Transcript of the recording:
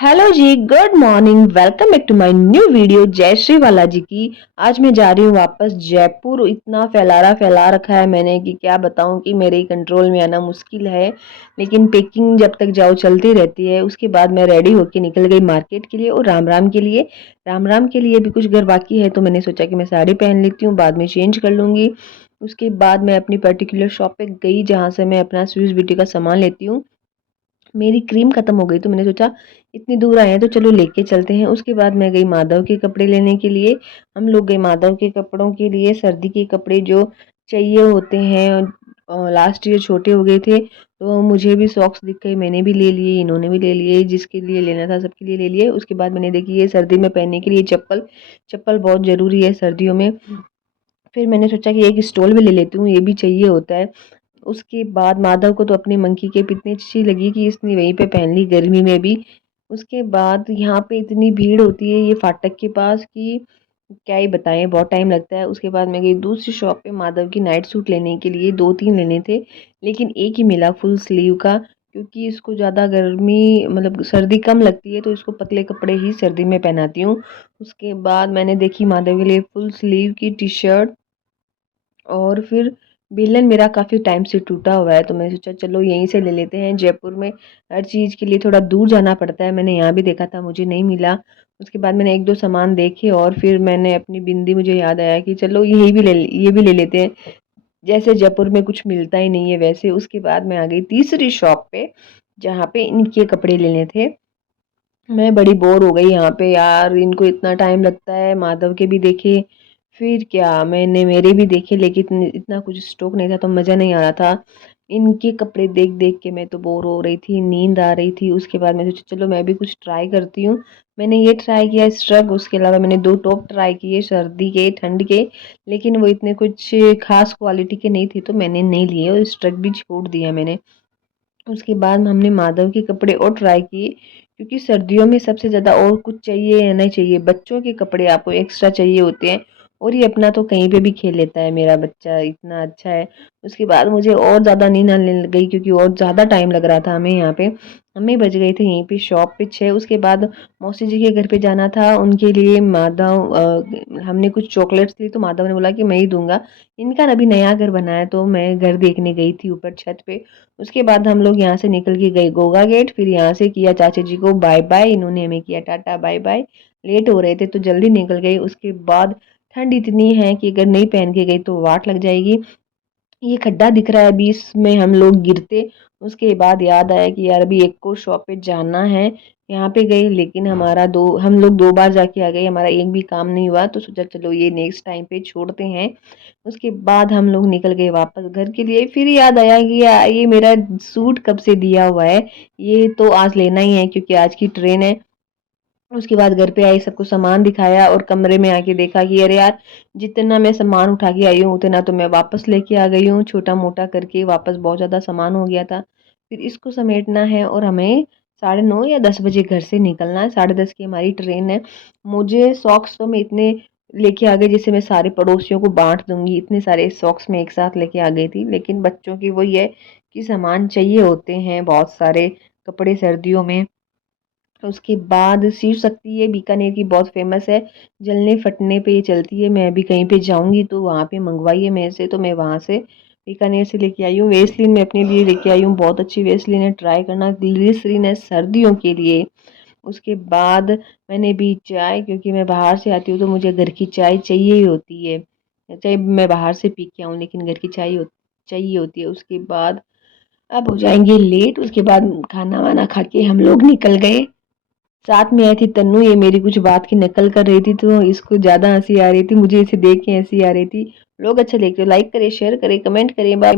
Hello ji, good morning. Welcome back to my new video. जय श्री बालाजी की। आज मैं जा रही हूँ वापस जयपुर। इतना फैला रखा है मैंने कि क्या बताऊँ कि मेरे कंट्रोल में आना मुश्किल है। लेकिन पैकिंग जब तक जाओ चलती रहती है। उसके बाद मैं रेडी होके निकल गई मार्केट के लिए और राम राम के लिए। राम राम के लिए भी कुछ घर बाकी है, तो मैंने सोचा कि मैं साड़ी पहन लेती हूँ, बाद में चेंज कर लूँगी। उसके बाद मैं अपनी पर्टिकुलर शॉप पे गई जहाँ से मैं अपना स्विस ब्यूटी का सामान लेती हूँ। मेरी क्रीम खत्म हो गई, तो मैंने सोचा इतनी दूर आए हैं तो चलो लेके चलते हैं। उसके बाद मैं गई माधव के कपड़े लेने के लिए। हम लोग गए माधव के कपड़ों के लिए, सर्दी के कपड़े जो चाहिए होते हैं। लास्ट ईयर छोटे हो गए थे तो मुझे भी सॉक्स दिख गए, मैंने भी ले लिए, इन्होंने भी ले लिए, जिसके लिए लेना था सबके लिए ले लिए। उसके बाद मैंने देखी ये सर्दी में पहनने के लिए चप्पल। चप्पल बहुत ज़रूरी है सर्दियों में। फिर मैंने सोचा कि एक स्टॉल भी ले लेती हूँ, ये भी चाहिए होता है। उसके बाद माधव को तो अपनी मंकी कैप इतनी अच्छी लगी कि इसने वहीं पे पहन ली गर्मी में भी। उसके बाद यहाँ पे इतनी भीड़ होती है ये फाटक के पास कि क्या ही बताएं, बहुत टाइम लगता है। उसके बाद मैं गई दूसरी शॉप पे माधव की नाइट सूट लेने के लिए। दो तीन लेने थे लेकिन एक ही मिला फुल स्लीव का, क्योंकि इसको ज़्यादा गर्मी मतलब सर्दी कम लगती है तो इसको पतले कपड़े ही सर्दी में पहनाती हूँ। उसके बाद मैंने देखी माधव के लिए फुल स्लीव की टी शर्ट। और फिर बेलन मेरा काफ़ी टाइम से टूटा हुआ है, तो मैंने सोचा चलो यहीं से ले लेते हैं। जयपुर में हर चीज़ के लिए थोड़ा दूर जाना पड़ता है। मैंने यहाँ भी देखा था, मुझे नहीं मिला। उसके बाद मैंने एक दो सामान देखे और फिर मैंने अपनी बिंदी, मुझे याद आया कि चलो ये भी ले लेते हैं। जैसे जयपुर में कुछ मिलता ही नहीं है वैसे। उसके बाद मैं आ गई तीसरी शॉप पे जहाँ पे इनके कपड़े लेने थे। मैं बड़ी बोर हो गई यहाँ पे यार, इनको इतना टाइम लगता है। माधव के भी देखे, फिर क्या मैंने मेरे भी देखे, लेकिन इतना कुछ स्टॉक नहीं था तो मज़ा नहीं आ रहा था। इनके कपड़े देख देख के मैं तो बोर हो रही थी, नींद आ रही थी। उसके बाद मैं सोचा चलो मैं भी कुछ ट्राई करती हूँ। मैंने ये ट्राई किया स्ट्रग, उसके अलावा मैंने दो टॉप ट्राई किए सर्दी के ठंड के, लेकिन वो इतने कुछ खास क्वालिटी के नहीं थे तो मैंने नहीं लिए और स्ट्रग भी छोड़ दिया मैंने। उसके बाद हमने माधव के कपड़े और ट्राई किए, क्योंकि सर्दियों में सबसे ज़्यादा और कुछ चाहिए या नहीं चाहिए, बच्चों के कपड़े आपको एक्स्ट्रा चाहिए होते हैं। और ये अपना तो कहीं पे भी खेल लेता है, मेरा बच्चा इतना अच्छा है। उसके बाद मुझे और ज़्यादा नींद आने लग गई, क्योंकि और ज़्यादा टाइम लग रहा था हमें यहाँ पे। हमें बज गए थे यहीं पे शॉप पे 6। उसके बाद मौसी जी के घर पे जाना था, उनके लिए माधव हमने कुछ चॉकलेट्स ली तो माधव ने बोला कि मैं ही दूंगा। इनका अभी नया घर बना है तो मैं घर देखने गई थी ऊपर छत पे। उसके बाद हम लोग यहाँ से निकल के गए गोगा गेट। फिर यहाँ से किया चाचा जी को बाय बाय, इन्होंने हमें किया टाटा बाय बाय। लेट हो रहे थे तो जल्दी निकल गए। उसके बाद ठंड इतनी है कि अगर नहीं पहन के गई तो वाट लग जाएगी। ये खड्डा दिख रहा है अभी, इसमें हम लोग गिरते। उसके बाद याद आया कि यार अभी एक को शॉप पे जाना है। यहाँ पे गए लेकिन हम लोग दो बार जाके आ गए, हमारा एक भी काम नहीं हुआ, तो सोचा चलो ये नेक्स्ट टाइम पे छोड़ते हैं। उसके बाद हम लोग निकल गए वापस घर के लिए। फिर याद आया कि ये मेरा सूट कब से दिया हुआ है, ये तो आज लेना ही है क्योंकि आज की ट्रेन है। उसके बाद घर पे आई, सबको सामान दिखाया और कमरे में आके देखा कि अरे यार, जितना मैं सामान उठा के आई हूँ उतना तो मैं वापस लेके आ गई हूँ। छोटा मोटा करके वापस बहुत ज़्यादा सामान हो गया था। फिर इसको समेटना है और हमें 9:30 या 10 बजे घर से निकलना है। 10:30 की हमारी ट्रेन है। मुझे सॉक्स तो मैं इतने लेके आ गई जिससे मैं सारे पड़ोसियों को बांट दूंगी, इतने सारे सॉक्स मैं एक साथ लेके आ गई थी। लेकिन बच्चों की वही है कि सामान चाहिए होते हैं बहुत सारे कपड़े सर्दियों में। उसके बाद शिव शक्ति है बीकानेर की, बहुत फेमस है। जलने फटने पे ये चलती है। मैं अभी कहीं पे जाऊंगी तो वहाँ पे मंगवाई है मेरे से, तो मैं वहाँ से बीकानेर से लेके आई हूँ। वेसलिन मैं अपने लिए लेके आई हूँ, बहुत अच्छी वेसलिन है, ट्राई करना। ग्लिसरीन है सर्दियों के लिए। उसके बाद मैंने भी चाय, क्योंकि मैं बाहर से आती हूँ तो मुझे घर की चाय चाहिए ही होती है, चाहे मैं बाहर से पी के आऊँ लेकिन घर की चाहिए होती है। उसके बाद अब हो जाएंगे लेट। उसके बाद खाना वाना खा के हम लोग निकल गए। साथ में आई थी तन्नू, ये मेरी कुछ बात की नकल कर रही थी तो इसको ज़्यादा हंसी आ रही थी, मुझे इसे देख के हंसी आ रही थी। लोग अच्छा लेके लाइक करें, शेयर करें, कमेंट करें। बाय।